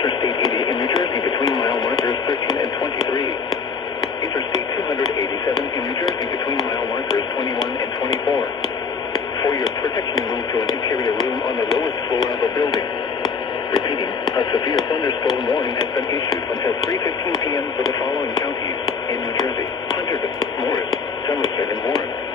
Interstate 80 in New Jersey between mile markers 13 and 23. Interstate 287 in New Jersey between mile markers 21 and 24. For your protection, move to an interior room on the lowest floor of a building. Repeating, a severe thunderstorm warning has been issued until 3:15 p.m. for the following counties in New Jersey: Hunterdon, Morris, Somerset, and Warren.